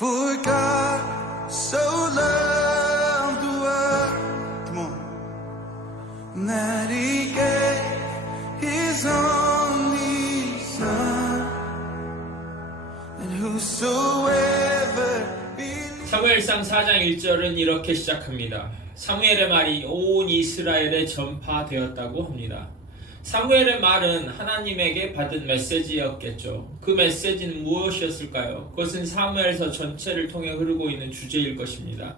For God so loved the world, come on, that He gave His only Son, and whosoever believes. 사무엘상 4장 1절은 이렇게 시작합니다. 사무엘의 말이 온 이스라엘에 전파되었다고 합니다. 사무엘의 말은 하나님에게 받은 메시지였겠죠. 그 메시지는 무엇이었을까요? 그것은 사무엘서 전체를 통해 흐르고 있는 주제일 것입니다.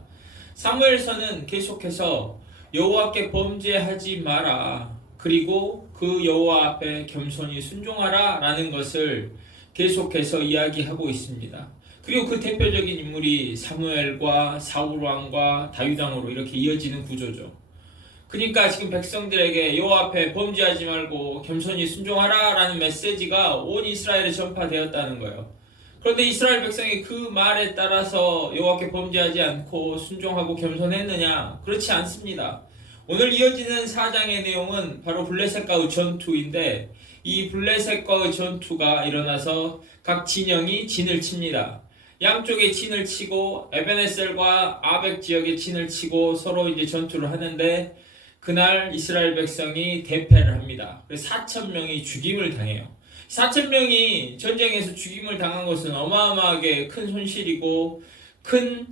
사무엘서는 계속해서 여호와께 범죄하지 마라, 그리고 그 여호와 앞에 겸손히 순종하라 라는 것을 계속해서 이야기하고 있습니다. 그리고 그 대표적인 인물이 사무엘과 사울왕과 다윗왕으로 이렇게 이어지는 구조죠. 그러니까 지금 백성들에게 여호와 앞에 범죄하지 말고 겸손히 순종하라 라는 메시지가 온 이스라엘에 전파되었다는 거예요. 그런데 이스라엘 백성이 그 말에 따라서 여호와께 범죄하지 않고 순종하고 겸손했느냐? 그렇지 않습니다. 오늘 이어지는 4장의 내용은 바로 블레셋과의 전투인데, 이 블레셋과의 전투가 일어나서 각 진영이 진을 칩니다. 양쪽에 진을 치고 에베네셀과 아벡 지역에 진을 치고 서로 이제 전투를 하는데, 그날 이스라엘 백성이 대패를 합니다. 그래서 4,000명이 죽임을 당해요. 4,000명이 전쟁에서 죽임을 당한 것은 어마어마하게 큰 손실이고 큰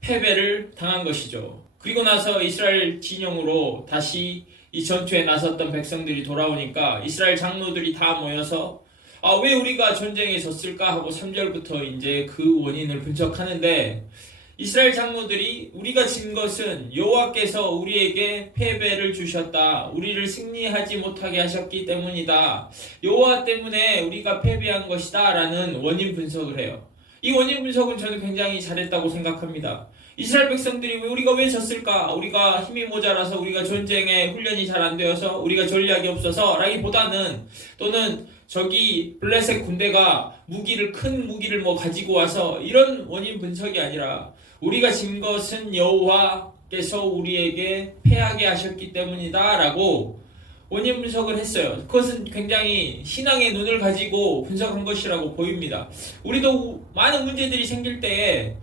패배를 당한 것이죠. 그리고 나서 이스라엘 진영으로 다시 이 전투에 나섰던 백성들이 돌아오니까 이스라엘 장로들이 다 모여서 왜 우리가 전쟁에 졌을까 하고 3절부터 이제 그 원인을 분석하는데, 이스라엘 장로들이 우리가 진 것은 여호와께서 우리에게 패배를 주셨다, 우리를 승리하지 못하게 하셨기 때문이다, 여호와 때문에 우리가 패배한 것이다 라는 원인 분석을 해요. 이 원인 분석은 저는 굉장히 잘했다고 생각합니다. 이스라엘 백성들이 우리가 왜 졌을까? 우리가 힘이 모자라서, 우리가 전쟁에 훈련이 잘 안 되어서, 우리가 전략이 없어서 라기보다는, 또는 저기 블레셋 군대가 큰 무기를 가지고 와서, 이런 원인 분석이 아니라 우리가 진 것은 여호와께서 우리에게 패하게 하셨기 때문이다 라고 원인 분석을 했어요. 그것은 굉장히 신앙의 눈을 가지고 분석한 것이라고 보입니다. 우리도 많은 문제들이 생길 때에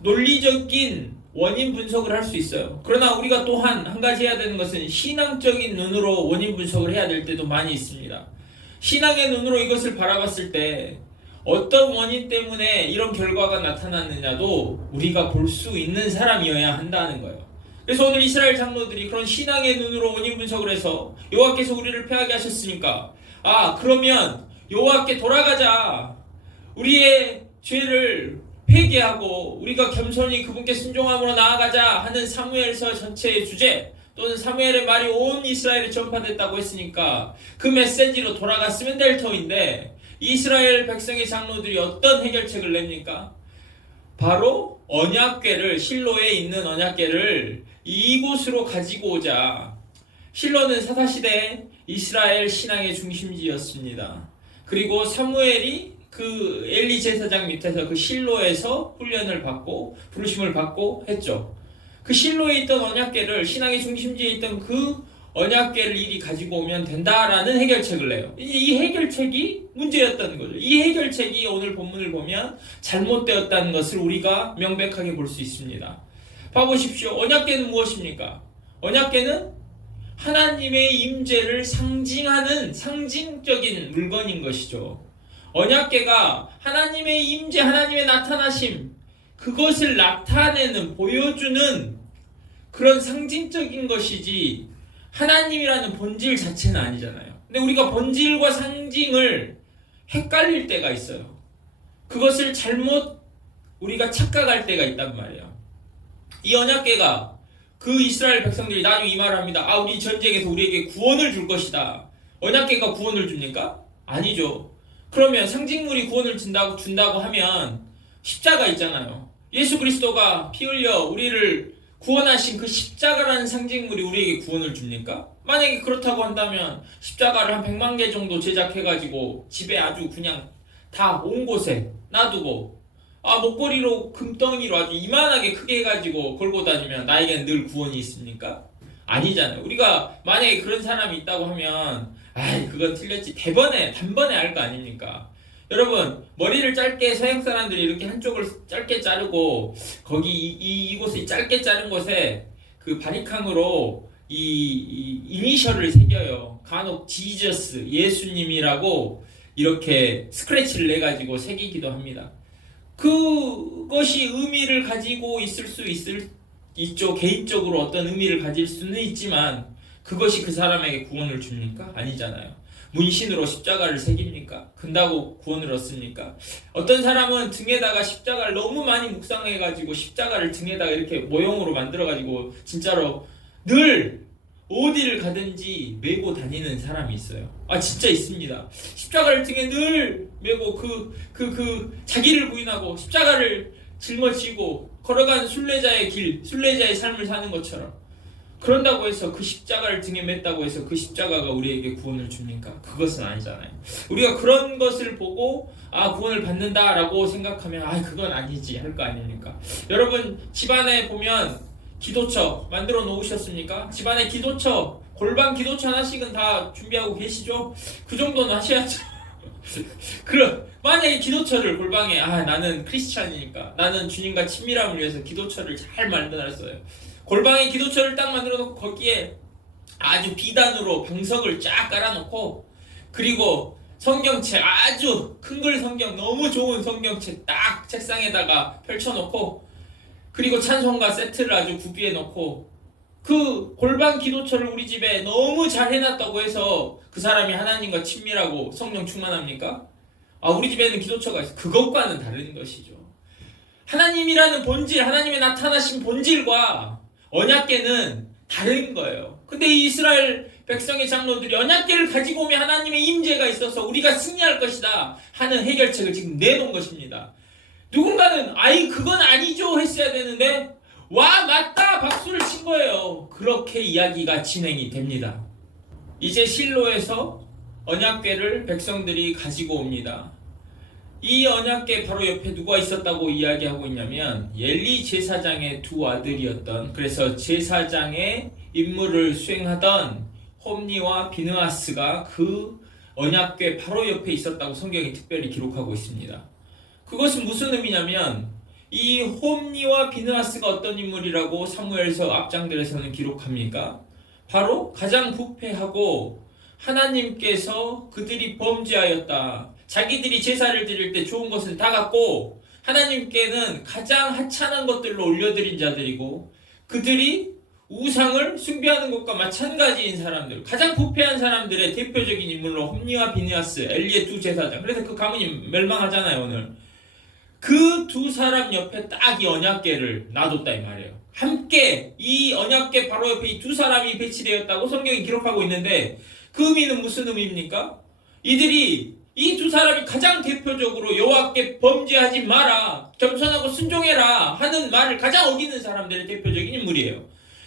논리적인 원인 분석을 할 수 있어요. 그러나 우리가 또한 한 가지 해야 되는 것은 신앙적인 눈으로 원인 분석을 해야 될 때도 많이 있습니다. 신앙의 눈으로 이것을 바라봤을 때 어떤 원인 때문에 이런 결과가 나타났느냐도 우리가 볼 수 있는 사람이어야 한다는 거예요. 그래서 오늘 이스라엘 장로들이 그런 신앙의 눈으로 원인 분석을 해서 여호와께서 우리를 패하게 하셨으니까, 그러면 여호와께 돌아가자, 우리의 죄를 회개하고 우리가 겸손히 그분께 순종함으로 나아가자 하는 사무엘서 전체의 주제, 또는 사무엘의 말이 온 이스라엘에 전파됐다고 했으니까 그 메시지로 돌아갔으면 될 터인데, 이스라엘 백성의 장로들이 어떤 해결책을 냅니까? 바로 언약궤를, 실로에 있는 언약궤를 이곳으로 가지고 오자. 실로는 사사시대 이스라엘 신앙의 중심지였습니다. 그리고 사무엘이 그 엘리 제사장 밑에서 그 실로에서 훈련을 받고 부르심을 받고 했죠. 그 실로에 있던 언약궤를, 신앙의 중심지에 있던 그 언약궤를 이리 가지고 오면 된다라는 해결책을 내요. 이 해결책이 문제였다는 거죠. 이 해결책이 오늘 본문을 보면 잘못되었다는 것을 우리가 명백하게 볼 수 있습니다. 봐보십시오. 언약궤는 무엇입니까? 언약궤는 하나님의 임재를 상징하는 상징적인 물건인 것이죠. 언약궤가 하나님의 임재, 하나님의 나타나심, 그것을 나타내는, 보여주는 그런 상징적인 것이지 하나님이라는 본질 자체는 아니잖아요. 근데 우리가 본질과 상징을 헷갈릴 때가 있어요. 그것을 잘못 우리가 착각할 때가 있단 말이에요. 이 언약궤가, 그 이스라엘 백성들이 나중에 이 말을 합니다. 우리 전쟁에서 우리에게 구원을 줄 것이다. 언약궤가 구원을 줍니까? 아니죠. 그러면 상징물이 구원을 준다고 하면 십자가 있잖아요. 예수 그리스도가 피 흘려 우리를 구원하신 그 십자가라는 상징물이 우리에게 구원을 줍니까? 만약에 그렇다고 한다면 십자가를 한 100만 개 정도 제작해가지고 집에 아주 그냥 다 온 곳에 놔두고, 목걸이로 금덩이로 아주 이만하게 크게 해가지고 걸고 다니면 나에게는 늘 구원이 있습니까? 아니잖아요. 우리가 만약에 그런 사람이 있다고 하면 그건 틀렸지, 단번에 알 거 아닙니까? 여러분 머리를 짧게 서양 사람들이 이렇게 한쪽을 짧게 자르고 거기 이곳에 짧게 자른 곳에 그 바리캉으로 이 이니셜을 새겨요. 간혹 지저스 예수님이라고 이렇게 스크래치를 내 가지고 새기기도 합니다. 그것이 의미를 가지고 있죠. 개인적으로 어떤 의미를 가질 수는 있지만 그것이 그 사람에게 구원을 줍니까? 아니잖아요. 문신으로 십자가를 새깁니까? 근다고 구원을 얻습니까? 어떤 사람은 등에다가 십자가를 너무 많이 묵상해가지고 십자가를 등에다가 이렇게 모형으로 만들어가지고 진짜로 늘 어디를 가든지 메고 다니는 사람이 있어요. 아 진짜 있습니다. 십자가를 등에 늘 메고 자기를 부인하고 십자가를 짊어지고 걸어간 순례자의 길, 순례자의 삶을 사는 것처럼 그런다고 해서 그 십자가를 등에 맸다고 해서 그 십자가가 우리에게 구원을 줍니까? 그것은 아니잖아요. 우리가 그런 것을 보고 구원을 받는다라고 생각하면 그건 아니지 할 거 아닙니까? 여러분 집안에 보면 기도처 만들어 놓으셨습니까? 집안에 기도처 골방 기도처 하나씩은 다 준비하고 계시죠? 그 정도는 하셔야죠. 만약에 기도처를 골방에 나는 크리스찬이니까 나는 주님과 친밀함을 위해서 기도처를 잘 만들어놨어요. 골방에 기도처를 딱 만들어놓고 거기에 아주 비단으로 방석을 쫙 깔아놓고 그리고 성경책 아주 큰 글 성경 너무 좋은 성경책 딱 책상에다가 펼쳐놓고 그리고 찬송가 세트를 아주 구비해놓고 그 골방 기도처를 우리 집에 너무 잘 해놨다고 해서 그 사람이 하나님과 친밀하고 성령 충만합니까? 우리 집에는 기도처가 있어. 그것과는 다른 것이죠. 하나님이라는 본질, 하나님의 나타나신 본질과 언약궤는 다른 거예요. 근데 이 이스라엘 백성의 장로들이 언약궤를 가지고 오면 하나님의 임재가 있어서 우리가 승리할 것이다 하는 해결책을 지금 내놓은 것입니다. 누군가는 그건 아니죠 했어야 되는데 맞다 박수를 친 거예요. 그렇게 이야기가 진행이 됩니다. 이제 실로에서 언약궤를 백성들이 가지고 옵니다. 이 언약궤 바로 옆에 누가 있었다고 이야기하고 있냐면 엘리 제사장의 두 아들이었던 그래서 제사장의 임무를 수행하던 홈니와 비느하스가 그 언약궤 바로 옆에 있었다고 성경이 특별히 기록하고 있습니다. 그것은 무슨 의미냐면 이 홈니와 비느하스가 어떤 인물이라고 사무엘서 앞장들에서는 기록합니까? 바로 가장 부패하고 하나님께서 그들이 범죄하였다. 자기들이 제사를 드릴 때 좋은 것을 다 갖고 하나님께는 가장 하찮은 것들로 올려드린 자들이고 그들이 우상을 숭배하는 것과 마찬가지인 사람들 가장 부패한 사람들의 대표적인 인물로 홈니와 비느하스 엘리의 두 제사장 그래서 그 가문이 멸망하잖아요 오늘. 그 두 사람 옆에 딱 이 언약궤를 놔뒀다 이 말이에요. 함께 이 언약궤 바로 옆에 이 두 사람이 배치되었다고 성경이 기록하고 있는데 그 의미는 무슨 의미입니까? 이들이 이 두 사람이 가장 대표적으로 여호와께 범죄하지 마라 겸손하고 순종해라 하는 말을 가장 어기는 사람들의 대표적인 인물이에요.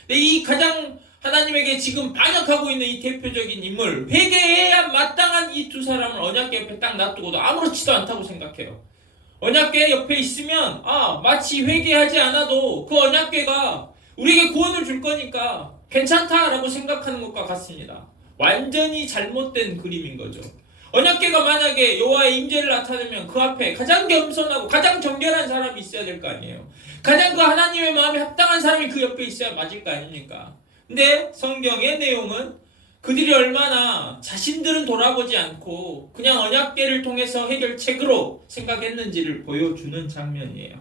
근데 이 가장 하나님에게 지금 반역하고 있는 이 대표적인 인물 회개해야 마땅한 이 두 사람을 언약궤 옆에 딱 놔두고도 아무렇지도 않다고 생각해요. 언약궤 옆에 있으면 마치 회개하지 않아도 그 언약궤가 우리에게 구원을 줄 거니까 괜찮다라고 생각하는 것과 같습니다. 완전히 잘못된 그림인 거죠. 언약궤가 만약에 여호와의 임재를 나타내면 그 앞에 가장 겸손하고 가장 정결한 사람이 있어야 될 거 아니에요. 가장 그 하나님의 마음에 합당한 사람이 그 옆에 있어야 맞을 거 아닙니까? 근데 성경의 내용은 그들이 얼마나 자신들은 돌아보지 않고 그냥 언약궤를 통해서 해결책으로 생각했는지를 보여주는 장면이에요.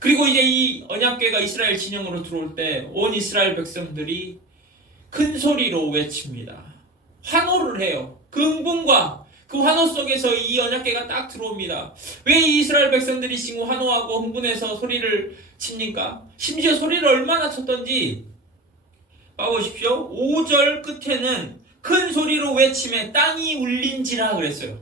그리고 이제 이 언약궤가 이스라엘 진영으로 들어올 때 온 이스라엘 백성들이 큰 소리로 외칩니다. 환호를 해요. 그 흥분과 그 환호 속에서 이 언약궤가 딱 들어옵니다. 왜 이 이스라엘 백성들이 지금 환호하고 흥분해서 소리를 칩니까? 심지어 소리를 얼마나 쳤던지 봐보십시오. 5절 끝에는 큰 소리로 외침에 땅이 울린지라 그랬어요.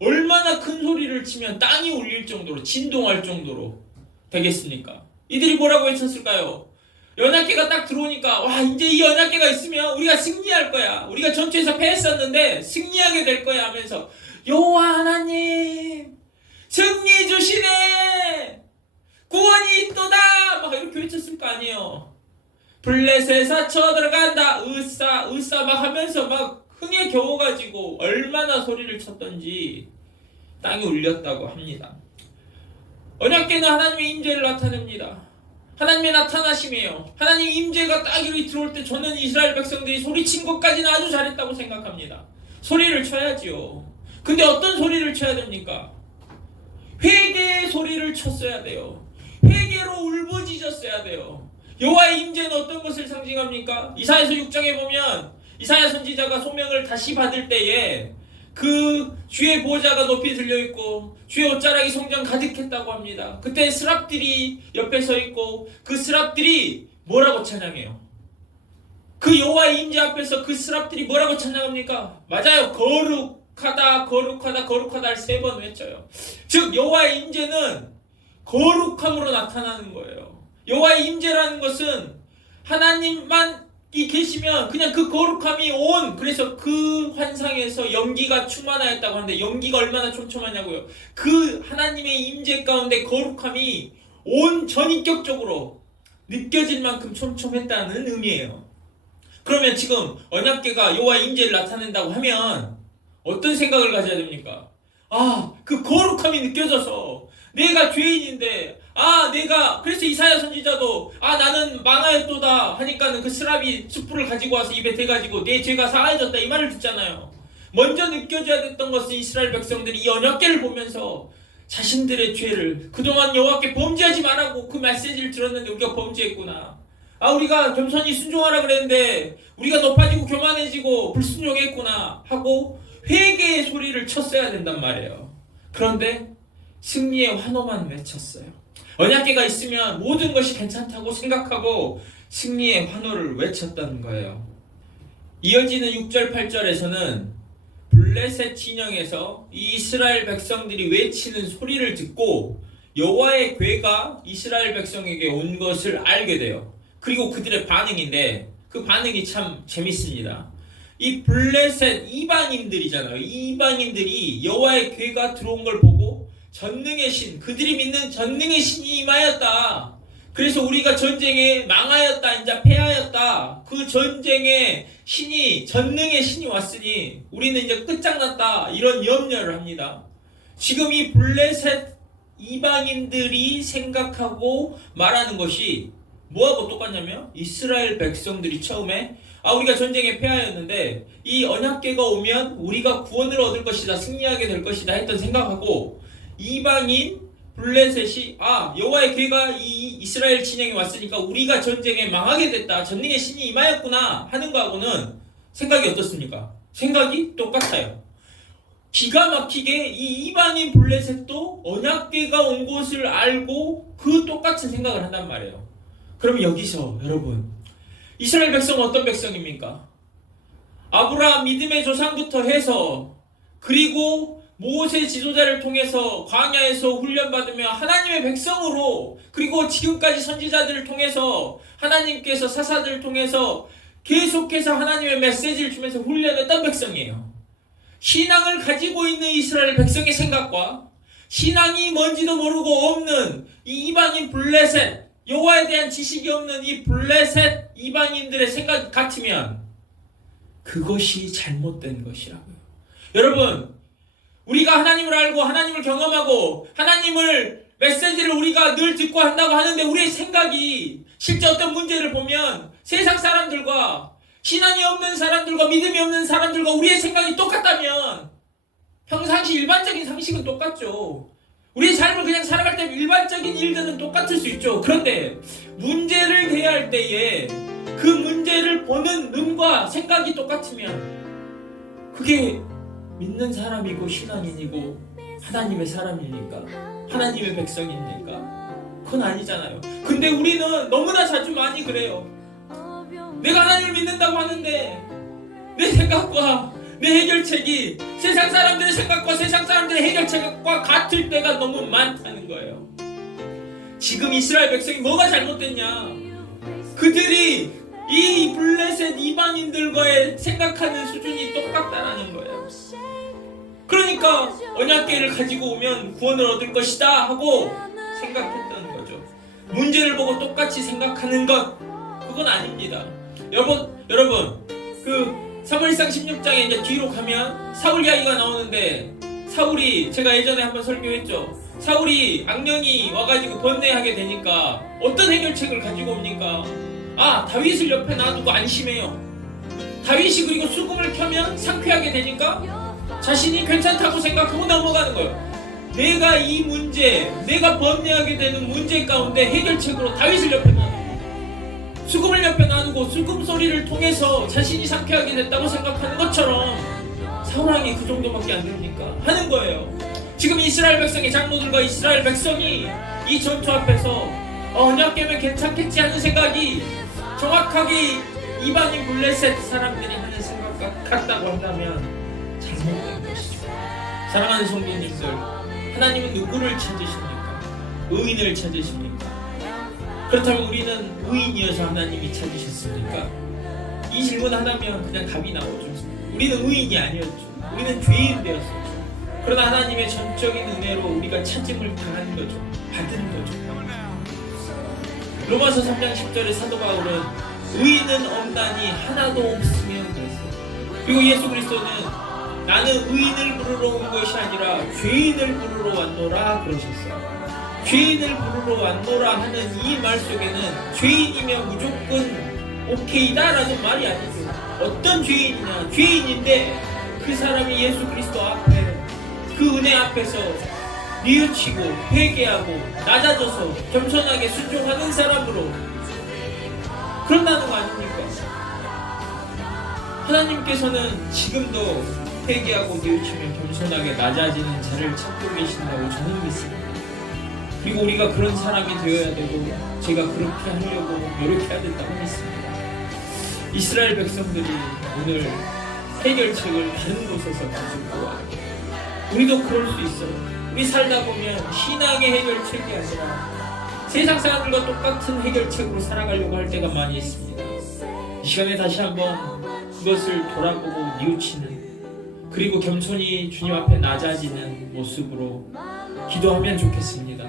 얼마나 큰 소리를 치면 땅이 울릴 정도로 진동할 정도로 되겠습니까? 이들이 뭐라고 외쳤을까요? 언약궤가 딱 들어오니까 이제 이 언약궤가 있으면 우리가 승리할 거야. 우리가 전투에서 패했었는데 승리하게 될 거야 하면서 여호와 하나님 승리 주시네 구원이 있도다 막 이렇게 외쳤을 거 아니에요. 블레셋아 쳐들어간다 으싸 막 하면서 막 흥에 겨워가지고 얼마나 소리를 쳤던지 땅이 울렸다고 합니다. 언약궤는 하나님의 임재를 나타냅니다. 하나님의 나타나심이에요. 하나님 임재가 딱 이렇게 들어올 때 저는 이스라엘 백성들이 소리친 것까지는 아주 잘했다고 생각합니다. 소리를 쳐야지요. 근데 어떤 소리를 쳐야 됩니까? 회개의 소리를 쳤어야 돼요. 회개로 울부짖었어야 돼요. 여호와의 임재는 어떤 것을 상징합니까? 이사야서 6장에 보면 이사야 선지자가 소명을 다시 받을 때에 그 주의 보좌가 높이 들려있고 주의 옷자락이 성전 가득했다고 합니다. 그때 스랍들이 옆에 서 있고 그 스랍들이 뭐라고 찬양해요? 그 여호와의 임재 앞에서 그 스랍들이 뭐라고 찬양합니까? 맞아요. 거룩하다 거룩하다 거룩하다를 3번 외쳐요. 즉 여호와의 임재는 거룩함으로 나타나는 거예요. 여호와의 임재라는 것은 하나님만 이 계시면 그냥 그 거룩함이 그래서 그 환상에서 연기가 충만하였다고 하는데 연기가 얼마나 촘촘하냐고요. 그 하나님의 임재 가운데 거룩함이 온 전인격적으로 느껴질 만큼 촘촘했다는 의미예요. 그러면 지금 언약궤가 여호와의 임재를 나타낸다고 하면 어떤 생각을 가져야 됩니까? 그 거룩함이 느껴져서 내가 죄인인데 그래서 이사야 선지자도 나는 망하였도다 하니까는 그 스랍이 숯불을 가지고 와서 입에 대가지고 내 죄가 사하여졌다 이 말을 듣잖아요. 먼저 느껴져야 됐던 것은 이스라엘 백성들이 이 언약궤를 보면서 자신들의 죄를 그동안 여호와께 범죄하지 말라고 그 메시지를 들었는데 우리가 범죄했구나. 우리가 겸손히 순종하라 그랬는데 우리가 높아지고 교만해지고 불순종했구나 하고 회개의 소리를 쳤어야 된단 말이에요. 그런데 승리의 환호만 외쳤어요. 언약궤가 있으면 모든 것이 괜찮다고 생각하고 승리의 환호를 외쳤다는 거예요. 이어지는 6절 8절에서는 블레셋 진영에서 이 이스라엘 백성들이 외치는 소리를 듣고 여호와의 궤가 이스라엘 백성에게 온 것을 알게 돼요. 그리고 그들의 반응인데 그 반응이 참 재밌습니다. 이 블레셋 이방인들이잖아요. 이 이방인들이 여호와의 궤가 들어온 걸 보고 전능의 신, 그들이 믿는 전능의 신이 임하였다. 그래서 우리가 전쟁에 망하였다, 이제 패하였다. 그 전쟁의 신이, 전능의 신이 왔으니 우리는 이제 끝장났다. 이런 염려를 합니다. 지금 이 블레셋 이방인들이 생각하고 말하는 것이 뭐하고 똑같냐면 이스라엘 백성들이 처음에 우리가 전쟁에 패하였는데 이 언약궤가 오면 우리가 구원을 얻을 것이다, 승리하게 될 것이다 했던 생각하고 이방인 블레셋이 여호와의 궤가 이 이스라엘 진영에 왔으니까 우리가 전쟁에 망하게 됐다, 전능의 신이 임하였구나 하는 거하고는 생각이 어떻습니까? 생각이 똑같아요. 기가 막히게 이 이방인 블레셋도 언약궤가 온 것을 알고 그 똑같은 생각을 한단 말이에요. 그럼 여기서 여러분, 이스라엘 백성은 어떤 백성입니까? 아브라함 믿음의 조상부터 해서 그리고 모세 지도자를 통해서 광야에서 훈련받으며 하나님의 백성으로, 그리고 지금까지 선지자들을 통해서 하나님께서 사사들을 통해서 계속해서 하나님의 메시지를 주면서 훈련했던 백성이에요. 신앙을 가지고 있는 이스라엘 백성의 생각과 신앙이 뭔지도 모르고 없는 이 이방인 블레셋, 여호와에 대한 지식이 없는 이 블레셋 이방인들의 생각이 같으면 그것이 잘못된 것이라고요. 여러분, 우리가 하나님을 알고 하나님을 경험하고 하나님을 메시지를 우리가 늘 듣고 한다고 하는데 우리의 생각이 실제 어떤 문제를 보면 세상 사람들과 신앙이 없는 사람들과 믿음이 없는 사람들과 우리의 생각이 똑같다면 평상시 일반적인 상식은 똑같죠. 우리의 삶을 그냥 살아갈 때 일반적인 일들은 똑같을 수 있죠. 그런데 문제를 대할 때에 그 문제를 보는 눈과 생각이 똑같으면 그게 믿는 사람이고 신앙인이고 하나님의 사람입니까? 하나님의 백성입니까? 그건 아니잖아요. 근데 우리는 너무나 자주 많이 그래요. 내가 하나님을 믿는다고 하는데 내 생각과 내 해결책이 세상 사람들의 생각과 세상 사람들의 해결책과 같을 때가 너무 많다는 거예요. 지금 이스라엘 백성이 뭐가 잘못됐냐? 그들이 이 블레셋 이방인들과의 생각하는 수준이 똑같다라는 거예요. 그러니까 언약궤를 가지고 오면 구원을 얻을 것이다 하고 생각했던 거죠. 문제를 보고 똑같이 생각하는 것, 그건 아닙니다. 여러분 그 사무엘상 16장에 이제 뒤로 가면 사울 이야기가 나오는데 사울이, 제가 예전에 한번 설교했죠. 사울이 악령이 와가지고 번뇌하게 되니까 어떤 해결책을 가지고 옵니까? 아, 다윗을 옆에 놔두고 안심해요. 다윗이 그리고 수금을 켜면 상쾌하게 되니까 자신이 괜찮다고 생각하고 넘어가는 거예요. 내가 이 문제, 내가 번뇌하게 되는 문제 가운데 해결책으로 다윗을 옆에 놔두고 수금을 옆에 놔두고 수금 소리를 통해서 자신이 상쾌하게 됐다고 생각하는 것처럼 사울왕이 그 정도밖에 안 됩니까? 하는 거예요. 지금 이스라엘 백성의 장로들과 이스라엘 백성이 이 전투 앞에서 언약 깨면 괜찮겠지 하는 생각이 정확하게 이방인 블레셋 사람들이 하는 생각과 같다고 한다면 잘못된 것이죠. 사랑하는 성도님들, 하나님은 누구를 찾으십니까? 의인을 찾으십니까? 그렇다면 우리는 의인이어서 하나님이 찾으셨습니까? 이 질문 하나면 그냥 답이 나오죠. 우리는 의인이 아니었죠. 우리는 죄인 되었었죠. 그러나 하나님의 전적인 은혜로 우리가 찾음을 당한 거죠. 받은 거죠. 로마서 3장 10절에 사도 바울은 의인은 없나니 하나도 없으며 그랬어요. 그리고 예수 그리스도는 나는 의인을 부르러 온 것이 아니라 죄인을 부르러 왔노라 그러셨어요. 죄인을 부르러 왔노라 하는 이 말 속에는 죄인이면 무조건 오케이다 라는 말이 아니죠. 어떤 죄인이냐, 죄인인데 그 사람이 예수 그리스도 앞에 그 은혜 앞에서 뉘우치고 회개하고 낮아져서 겸손하게 순종하는 사람으로 그런다는 거 아닙니까? 하나님께서는 지금도 회개하고 뉘우치며 겸손하게 낮아지는 자를 찾고 계신다고 저는 믿습니다. 그리고 우리가 그런 사람이 되어야 되고 제가 그렇게 하려고 노력해야 된다고 믿습니다. 이스라엘 백성들이 오늘 해결책을 다른 곳에서 가지고 와요. 우리도 그럴 수 있어요. 우리 살다 보면 신앙의 해결책이 아니라 세상 사람들과 똑같은 해결책으로 살아가려고 할 때가 많이 있습니다. 이 시간에 다시 한번 그것을 돌아보고 뉘우치는, 그리고 겸손히 주님 앞에 낮아지는 모습으로 기도하면 좋겠습니다.